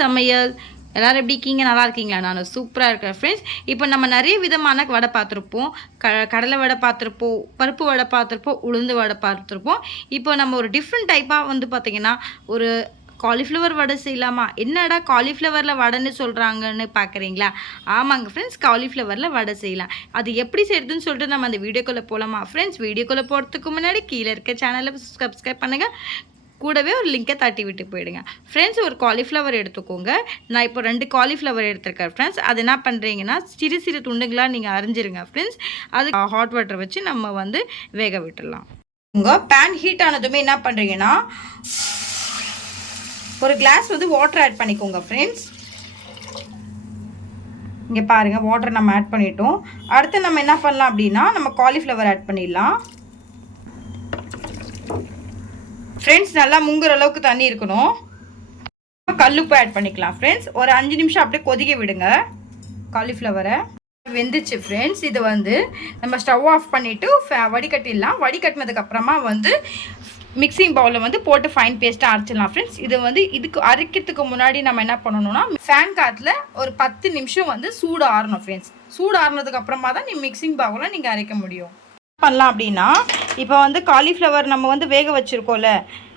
சமையல் எல்லாரும் எப்படி இருக்கீங்க? நல்லா இருக்கீங்களா? நான் சூப்பராக இருக்கேன் ஃப்ரெண்ட்ஸ். இப்போ நம்ம நிறைய விதமான வடை பார்த்துருப்போம். கடலை வடை பார்த்துருப்போம், பருப்பு வடை பார்த்துருப்போம், உளுந்து வடை பார்த்துருப்போம். இப்போ நம்ம ஒரு டிஃப்ரெண்ட் டைப்பாக வந்து பார்த்திங்கன்னா ஒரு காலிஃப்ளவர் வடை செய்யலாமா? என்னடா காலிஃப்ளவரில் வடைன்னு சொல்கிறாங்கன்னு பார்க்குறீங்களா? ஆமாங்க ஃப்ரெண்ட்ஸ், காலிஃப்ளவரில் வடை செய்யலாம். அது எப்படி செய்யறதுன்னு சொல்லிட்டு நம்ம அந்த வீடியோக்குள்ளே போகலாமா ஃப்ரெண்ட்ஸ்? வீடியோக்குள்ளே போகிறதுக்கு முன்னாடி கீழே இருக்க சேனலை சப்ஸ்கிரைப் பண்ணுங்கள், கூடவே ஒரு லிங்கை தட்டி விட்டு போயிடுங்க ஃப்ரெண்ட்ஸ். ஒரு காலிஃப்ளவர் எடுத்துக்கோங்க. நான் இப்போ 2 காலிஃப்ளவர் எடுத்துருக்கேன் ஃப்ரெண்ட்ஸ். அது என்ன பண்ணுறீங்கன்னா சிறு சிறு துண்டுகளாக நீங்கள் அரிஞ்சிருங்க ஃப்ரெண்ட்ஸ். அது ஹாட் வாட்டர் வச்சு நம்ம வந்து வேக விட்டுடலாம். உங்கள் பேன் ஹீட் ஆனதுமே என்ன பண்ணுறீங்கன்னா ஒரு கிளாஸ் வந்து வாட்டர் ஆட் பண்ணிக்கோங்க ஃப்ரெண்ட்ஸ். இங்கே பாருங்கள், வாட்டர் நம்ம ஆட் பண்ணிட்டோம். அடுத்து நம்ம என்ன பண்ணலாம் அப்படின்னா நம்ம காலிஃப்ளவர் ஆட் பண்ணிடலாம் ஃப்ரெண்ட்ஸ். நல்லா முங்குற அளவுக்கு தண்ணி இருக்கணும். கல்லுப்பு ஆட் பண்ணிக்கலாம் ஃப்ரெண்ட்ஸ். ஒரு 5 நிமிஷம் அப்படியே கொதிக்க விடுங்க காலிஃப்ளவரை. வெந்துச்சு ஃப்ரெண்ட்ஸ். இது வந்து நம்ம ஸ்டவ் ஆஃப் பண்ணிவிட்டு வடிகட்டிடலாம். வடிகட்டினதுக்கப்புறமா வந்து மிக்சிங் பவுலில் வந்து போட்டு ஃபைன் பேஸ்ட்டாக அரைச்சிடலாம் ஃப்ரெண்ட்ஸ். இது வந்து இதுக்கு அரைக்கிறதுக்கு முன்னாடி நம்ம என்ன பண்ணணும்னா ஃபேன் காற்றுல ஒரு 10 நிமிஷம் வந்து சூடு ஆறணும் ஃப்ரெண்ட்ஸ். சூடு ஆறினதுக்கப்புறமா தான் மிக்சிங் பவுலில் நீங்கள் அரைக்க முடியும். பண்ணலாம் அப்படின்னா இப்போ வந்து காலிஃப்ளவர் நம்ம வந்து வேக வச்சுருக்கோம்ல,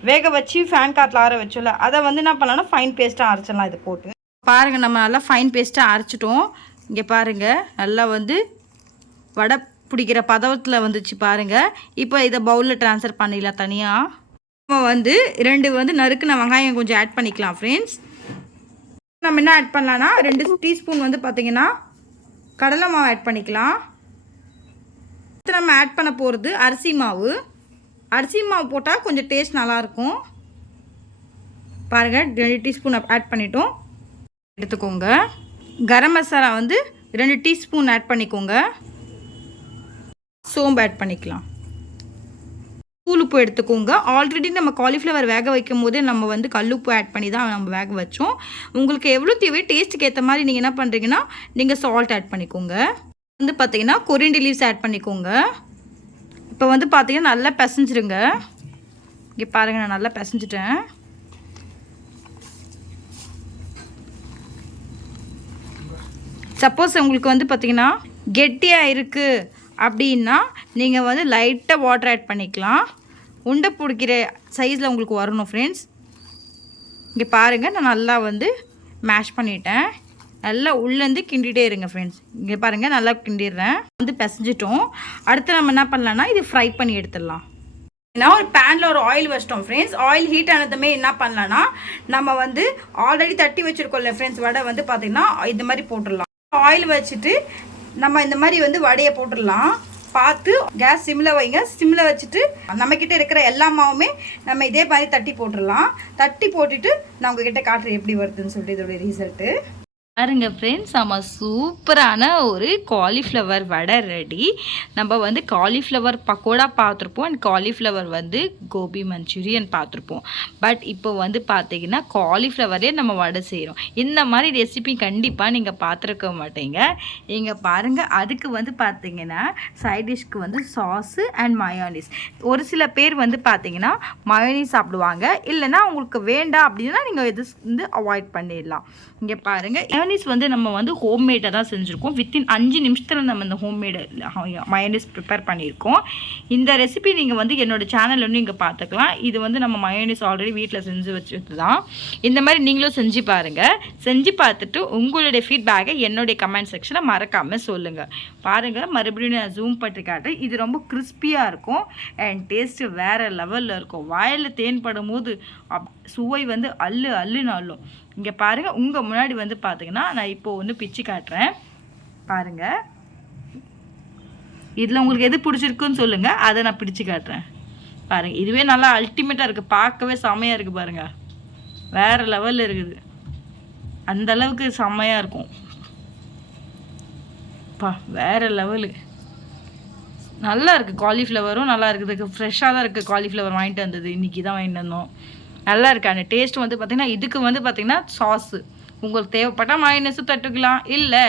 வேக வச்சு ஃபேன் காற்றுல ஆற வச்சோம்ல, அதை வந்து என்ன பண்ணலாம்னா ஃபைன் பேஸ்ட்டாக அரைச்சிடலாம். இது போட்டு பாருங்கள், நம்ம நல்லா ஃபைன் பேஸ்ட்டாக அரைச்சிட்டோம். இங்கே பாருங்கள், நல்லா வந்து வடை பிடிக்கிற பதவத்தில் வந்துச்சு பாருங்கள். இப்போ இதை பவுலில் ட்ரான்ஸ்ஃபர் பண்ணிடலாம் தனியாக. நம்ம வந்து 2 வந்து நறுக்குன வெங்காயம் கொஞ்சம் ஆட் பண்ணிக்கலாம் ஃப்ரெண்ட்ஸ். நம்ம என்ன ஆட் பண்ணலான்னா 2 டீஸ்பூன் வந்து பார்த்திங்கன்னா கடலை மாவு ஆட் பண்ணிக்கலாம். நம்ம ஆட் பண்ண போகிறது அரிசி மாவு. அரிசி மாவு போட்டால் கொஞ்சம் டேஸ்ட் நல்லாயிருக்கும். பாருங்கள், 2 டீஸ்பூன் ஆட் பண்ணிட்டோம். எடுத்துக்கோங்க. கரம் மசாலா வந்து 2 டீஸ்பூன் ஆட் பண்ணிக்கோங்க. சோம்பு ஆட் பண்ணிக்கலாம். தூளுப்பு எடுத்துக்கோங்க. ஆல்ரெடி நம்ம காலிஃப்ளவர் வேக வைக்கும் போதே நம்ம வந்து கல்லுப்பு ஆட் பண்ணி தான் நம்ம வேக வச்சோம். உங்களுக்கு எவ்வளோ தேவையோ டேஸ்ட்டுக்கு ஏற்ற மாதிரி நீங்கள் என்ன பண்ணுறீங்கன்னா நீங்கள் சால்ட் ஆட் பண்ணிக்கோங்க. வந்து பார்த்தீங்கன்னா கொரியண்டர் லீவ்ஸ் ஆட் பண்ணிக்கோங்க. இப்போ வந்து பார்த்தீங்கன்னா நல்லா பிசைஞ்சிருங்க. இங்கே பாருங்கள், நான் நல்லா பிசைஞ்சிட்டேன். சப்போஸ் உங்களுக்கு வந்து பார்த்தீங்கன்னா கெட்டியாக இருக்குது அப்படின்னா நீங்கள் வந்து லைட்டாக வாட்டர் ஆட் பண்ணிக்கலாம். உண்டை பிடிக்கிற சைஸில் உங்களுக்கு வரணும் ஃப்ரெண்ட்ஸ். இங்கே பாருங்கள், நான் நல்லா வந்து மேஷ் பண்ணிட்டேன். நல்லா உள்ளேருந்து கிண்டிகிட்டே இருங்க ஃப்ரெண்ட்ஸ். இங்கே பாருங்கள், நல்லா கிண்டிடுறேன். வந்து பிசைஞ்சிட்டோம். அடுத்து நம்ம என்ன பண்ணலான்னா இது ஃப்ரை பண்ணி எடுத்துடலாம். ஏன்னா ஒரு பேனில் ஒரு ஆயில் வச்சிட்டோம் ஃப்ரெண்ட்ஸ். ஆயில் ஹீட் ஆனதுமே என்ன பண்ணலான்னா நம்ம வந்து ஆல்ரெடி தட்டி வச்சுருக்கோம்ல ஃப்ரெண்ட்ஸ், வடை வந்து பார்த்திங்கன்னா இந்த மாதிரி போட்டுடலாம். ஆயில் வச்சுட்டு நம்ம இந்த மாதிரி வந்து வடையை போட்டுடலாம். பார்த்து கேஸ் சிம்மில் வைங்க. சிம்மில் வச்சுட்டு நம்மக்கிட்ட இருக்கிற எல்லா மாவுமே நம்ம இதே மாதிரி தட்டி போட்டுடலாம். தட்டி போட்டுட்டு நான் உங்ககிட்ட காட்டுறேன் எப்படி வருதுன்னு சொல்லிட்டு இதோடைய ரிசல்ட்டு. பாருங்க ஃப்ரெண்ட்ஸ், நம்ம சூப்பரான ஒரு காலிஃப்ளவர் வடை ரெடி. நம்ம வந்து காலிஃப்ளவர் பக்கோடா பார்த்துருப்போம் அண்ட் காலிஃப்ளவர் வந்து கோபி மஞ்சூரியன் பார்த்துருப்போம். பட் இப்போ வந்து பார்த்தீங்கன்னா காலிஃப்ளவரே நம்ம வடை செய்கிறோம். இந்த மாதிரி ரெசிபி கண்டிப்பாக நீங்கள் பார்த்துருக்க மாட்டீங்க. இங்கே பாருங்கள், அதுக்கு வந்து பார்த்தீங்கன்னா சைட் டிஷ்க்கு வந்து சாஸு அண்ட் மயோனிஸ். ஒரு சில பேர் வந்து பார்த்தீங்கன்னா மயோனிஸ் சாப்பிடுவாங்க. இல்லைன்னா உங்களுக்கு வேண்டாம் அப்படின்னா நீங்கள் இது வந்து அவாய்ட் பண்ணிடலாம். இங்கே பாருங்கள், மயோனிஸ் வந்து நம்ம வந்து ஹோம்மேடாக தான் செஞ்சுருக்கோம். வித்தின் 5 நிமிஷத்தில் நம்ம இந்த ஹோம்மேடு மயோனிஸ் ப்ரிப்பேர் பண்ணியிருக்கோம். இந்த ரெசிபி நீங்கள் வந்து என்னோடய சேனல் வந்து இங்கே பார்த்துக்கலாம். இது வந்து நம்ம மயோனிஸ் ஆல்ரெடி வீட்டில் செஞ்சு வச்சுட்டு தான். இந்த மாதிரி நீங்களும் செஞ்சு பாருங்கள். செஞ்சு பார்த்துட்டு உங்களுடைய ஃபீட்பேக்கை என்னுடைய கமெண்ட் செக்ஷனில் மறக்காமல் சொல்லுங்கள். பாருங்கள், மறுபடியும் நான் ஜூம் பண்ணி காட்டுறேன். இது ரொம்ப கிறிஸ்பியாக இருக்கும் அண்ட் டேஸ்ட்டு வேறு லெவலில் இருக்கும். வாயில் தேன் படும் போது சுவை வந்து அள்ளுன்னு அள்ளும். இங்கே பாருங்கள், உங்கள் முன்னாடி வந்து பார்த்தீங்கன்னா நான் இப்போது வந்து பிச்சு காட்டுறேன். பாருங்கள், இதில் உங்களுக்கு எது பிடிச்சிருக்குன்னு சொல்லுங்கள், அதை நான் பிடிச்சு காட்டுறேன். பாருங்கள், இதுவே நல்லா அல்டிமேட்டாக இருக்குது. பார்க்கவே செம்மையாக இருக்குது. பாருங்கள், வேறு லெவலில் இருக்குது. அந்தளவுக்கு செம்மையாக இருக்கும். வேறு லெவலு நல்லா இருக்குது. காலிஃப்ளவரும் நல்லா இருக்குது. ஃப்ரெஷ்ஷாக தான் இருக்குது. காலிஃப்ளவர் வாங்கிட்டு வந்தது இன்றைக்கி தான் வாங்கிட்டு வந்தோம். நல்லா இருக்குது. அந்த டேஸ்ட் வந்து பார்த்திங்கன்னா இதுக்கு வந்து பார்த்திங்கன்னா சாஸு உங்களுக்கு தேவைப்பட்டால் மயோனைஸும் தட்டுக்கலாம். இல்லை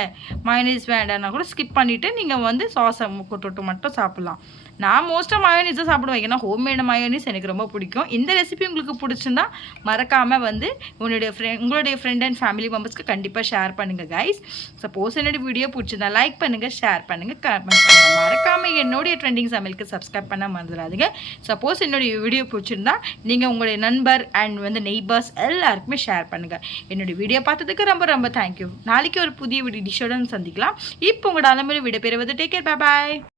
மயோனைஸ் வேண்டாம்னா கூட ஸ்கிப் பண்ணிவிட்டு நீங்கள் வந்து சாஸை தொட்டு மட்டும் சாப்பிட்லாம். நான் மோஸ்ட்டாக மயோனீஸ் தான் சாப்பிடுவேன், ஏன்னா ஹோம்மேட் மயோனீஸ் எனக்கு ரொம்ப பிடிக்கும். இந்த ரெசிபி உங்களுக்கு பிடிச்சிருந்தா மறக்காமல் வந்து உங்களுடைய ஃப்ரெண்ட் அண்ட் ஃபேமிலி மெம்பர்ஸ்க்கு கண்டிப்பாக ஷேர் பண்ணுங்கள் கைஸ். சப்போஸ் என்னுடைய வீடியோ பிடிச்சிருந்தா லைக் பண்ணுங்கள், ஷேர் பண்ணுங்கள், கமெண்ட் பண்ணுங்கள். மறக்காமல் என்னுடைய ட்ரெண்டிங் சமையலுக்கு சப்ஸ்கிரைப் பண்ண மறந்துடாதீங்க. சப்போஸ் என்னுடைய வீடியோ பிடிச்சிருந்தா நீங்கள் உங்களுடைய நண்பர் அண்ட் வந்து நெய்பர்ஸ் எல்லாருக்குமே ஷேர் பண்ணுங்கள். என்னுடைய வீடியோ பார்த்ததுக்கு ரொம்ப ரொம்ப தேங்க்யூ. நாளைக்கு ஒரு புதிய டிஷ்ஷோட சந்திக்கலாம். இப்போ உங்களோட அலமையில் விடைபெறுவது. Take care, bye bye.